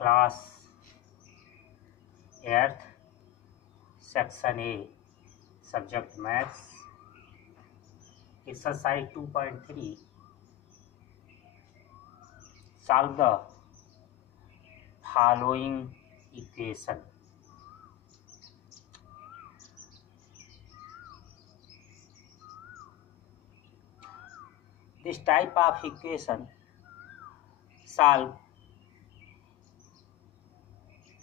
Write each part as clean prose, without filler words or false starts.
Class 8th, Section A, Subject Maths, Exercise 2.3. Solve the following equation. This type of equation solve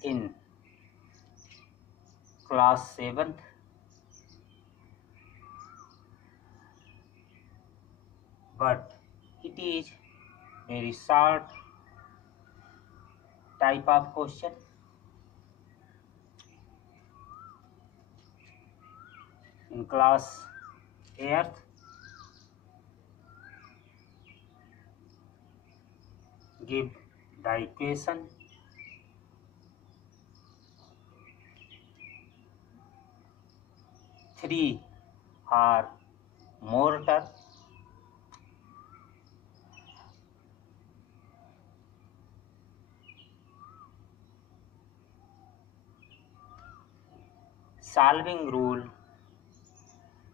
in class 7th, but it is very short type of question. In class 8th, give the equation. Three or more terms. Solving rule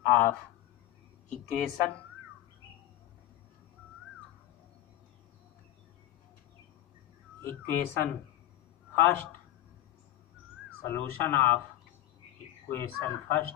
of equation. Equation first. Solution of equation first.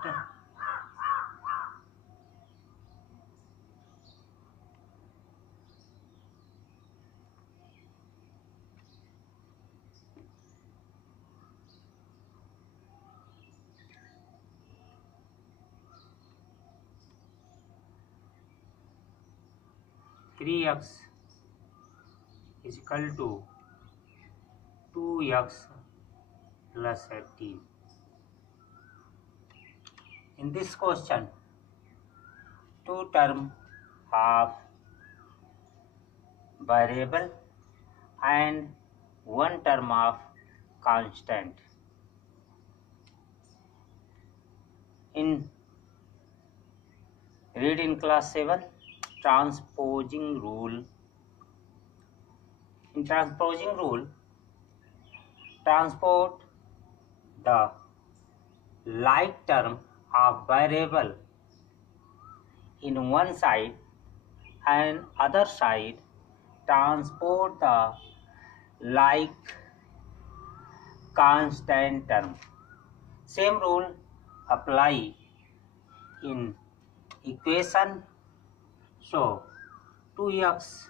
Three x is equal to 2x plus 18. In this question, two terms of variable and one term of constant. Read in class 7, transposing rule. In transposing rule, transport the like term of variable in one side and other side transport the like constant term. Same rule apply in equation. So 2x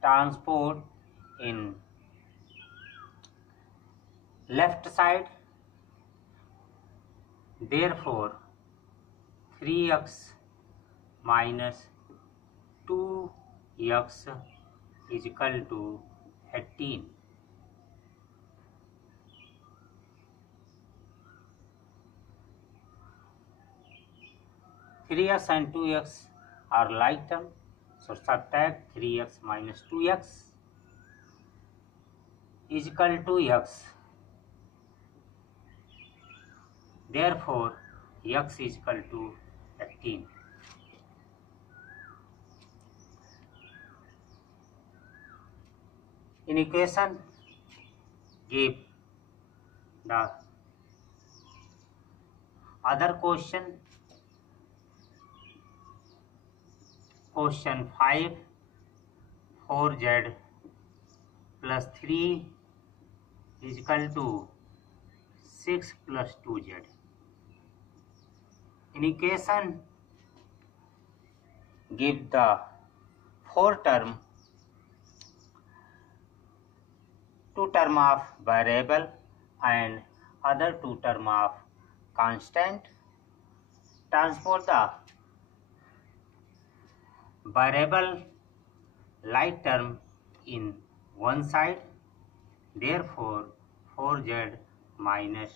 transport in left side, therefore 3x minus 2x is equal to 18. Three x and 2x are like term, so subtract 3x minus 2x is equal to x. Therefore, x is equal to 18. In equation, give the other question. Question 5, 4z plus 3 is equal to 6 plus 2z. In equation, give the four term, two term of variable and other two term of constant. Transport the variable like term in one side, therefore 4z minus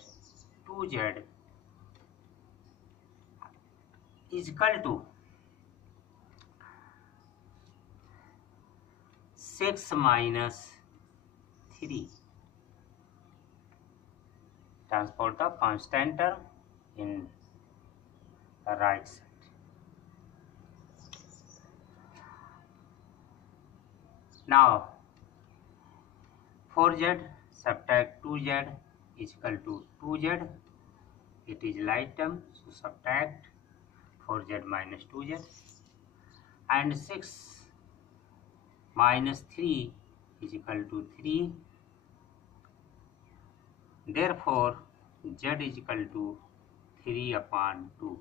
2z is equal to 6 minus 3. Transport the constant term in the right side. Now 4z subtract 2z is equal to 2z. It is like term, so subtract 4z minus 2z. And 6 minus 3 is equal to 3. Therefore, z is equal to 3 upon 2.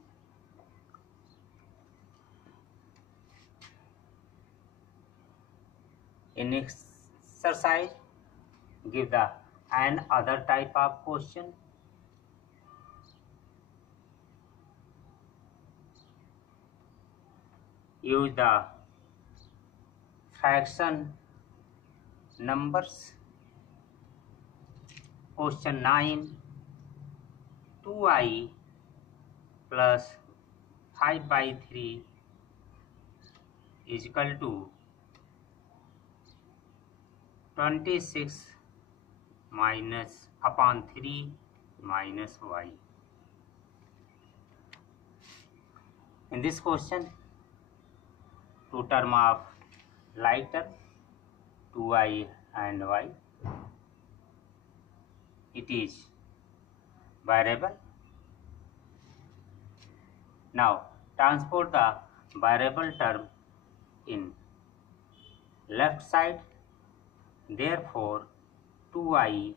In exercise, give the another type of question. Use the fraction numbers. Question 9. 2i plus 5 by 3 is equal to 26 minus upon 3 minus y. In this question, two term of like term 2i and y. It is variable. Now transport the variable term in left side. Therefore, 2i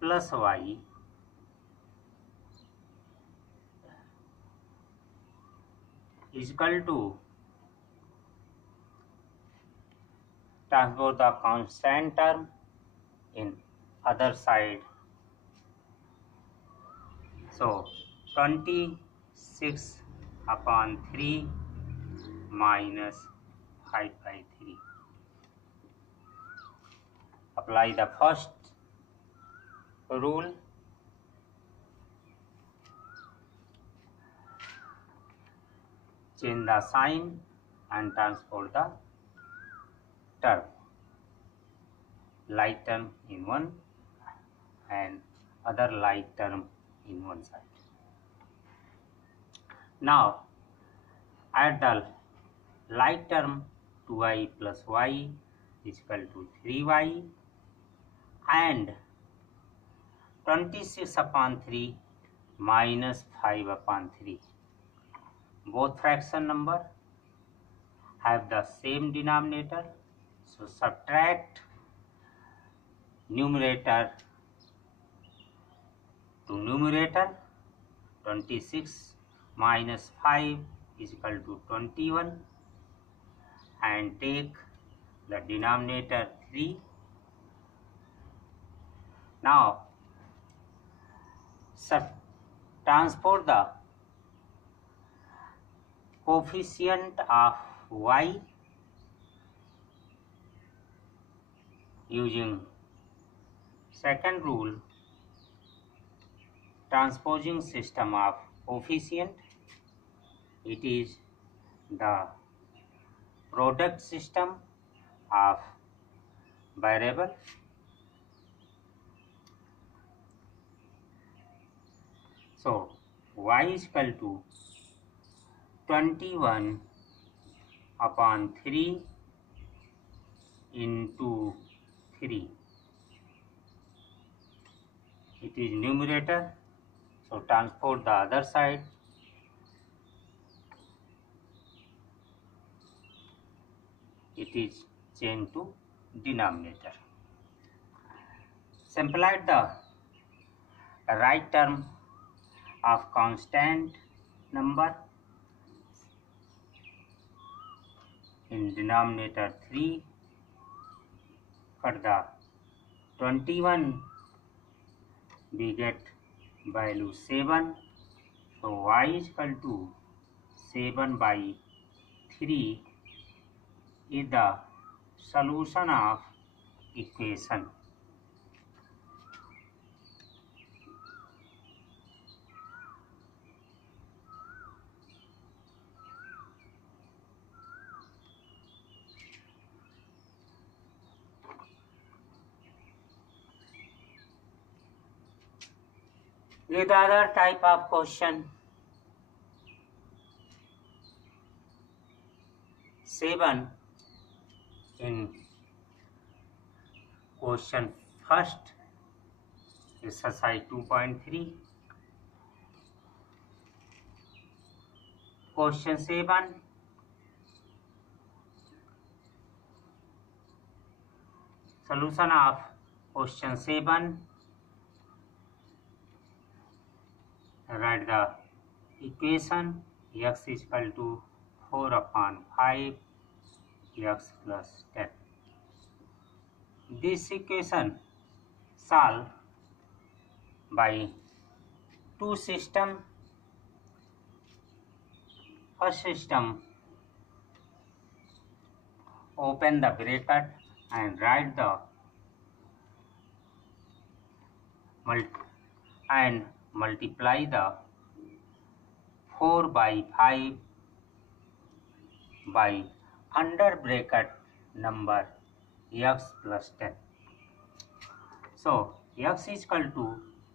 plus y is equal to transport the constant term in other side. So 26 upon 3 minus 5 by 3. Apply the first rule. Change the sign and transport the term. Like term in one and other like term in one side. Now add the like term 2i plus y is equal to 3y and 26 upon 3 minus 5 upon 3. Both fraction number have the same denominator, so subtract numerator to numerator. 26 minus 5 is equal to 21 and take the denominator 3. Now transport the coefficient of y using second rule, transposing system of coefficient. It is the product system of variable. So y is equal to 21 upon 3 into 3. It is numerator, so transport the other side. It is changed to denominator. Simplify the right term of constant number in denominator 3. Cut the 21, we get value 7. So y is equal to 7 by 3 is the solution of equation. With other type of question, 7 in question first exercise 2.3 question 7 solution of question 7. Write the equation x is equal to 4 upon 5 x plus 10. This equation solved by two systems. First system, open the bracket and write the multiply the 4 by 5 by under bracket number x plus 10. So x is equal to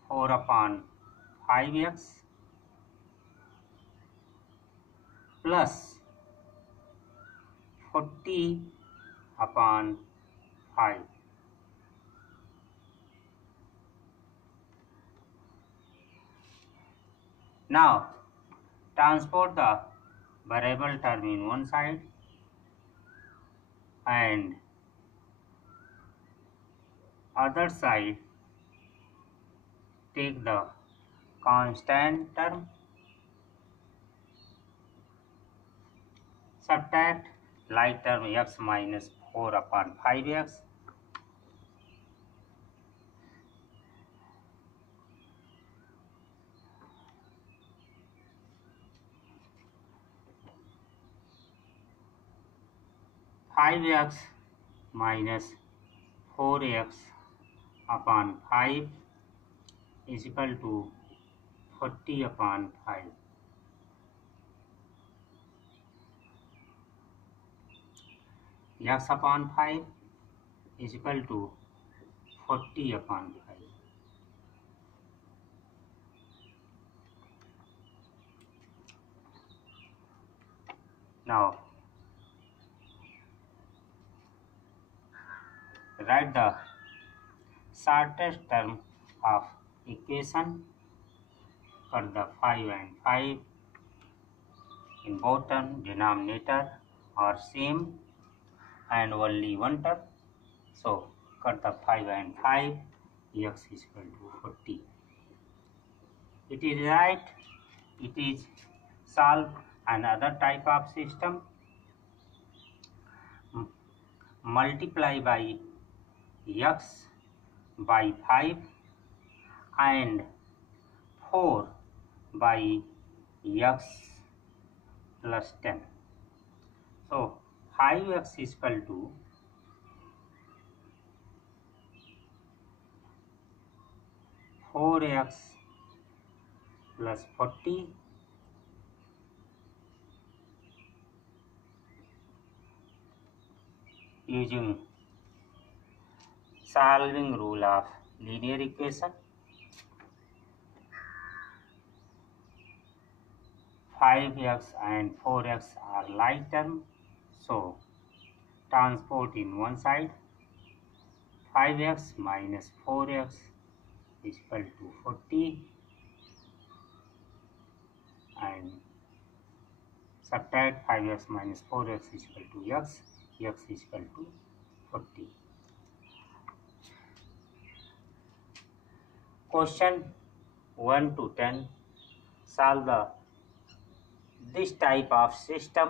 4 upon 5x plus 40 upon 5. Now transport the variable term in one side and other side take the constant term. Subtract like term x minus 4 upon 5x. Five x minus 4x upon 5 is equal to 40 upon 5. X upon 5 is equal to 40 upon 5. Now write the shortest term of equation for the 5 and 5 in both term denominator are same and only one term. So cut the 5 and 5, x is equal to 40. It is right, it is solve another type of system. Multiply by x by 5 and 4 by x plus 10. So 5x is equal to 4x plus 40 using solving rule of linear equation. 5x and 4x are like term, so transport in one side. 5x minus 4x is equal to 40 and subtract 5x minus 4x is equal to x is equal to 40. Question 1 to 10 solve this type of system.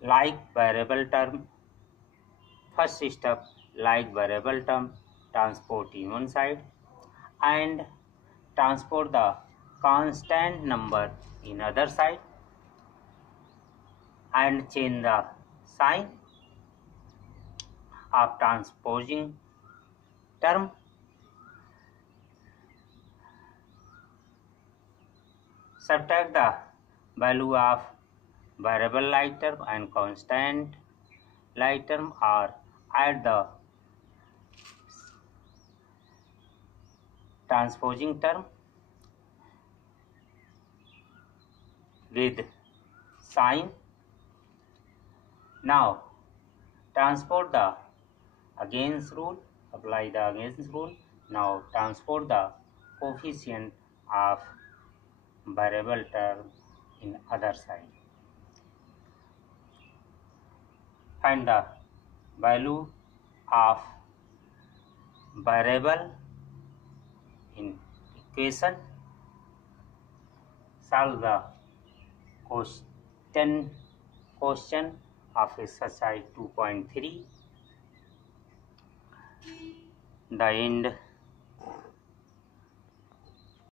Like variable term, first step, like variable term transport in one side and transport the constant number in other side and change the sign of transposing term. Subtract the value of variable like term and constant like term or add the transposing term with sign. Now Transport the against rule, apply the against rule. Now transport the coefficient of variable term in other side. Find the value of variable in equation. Solve the question of exercise 2.3. The end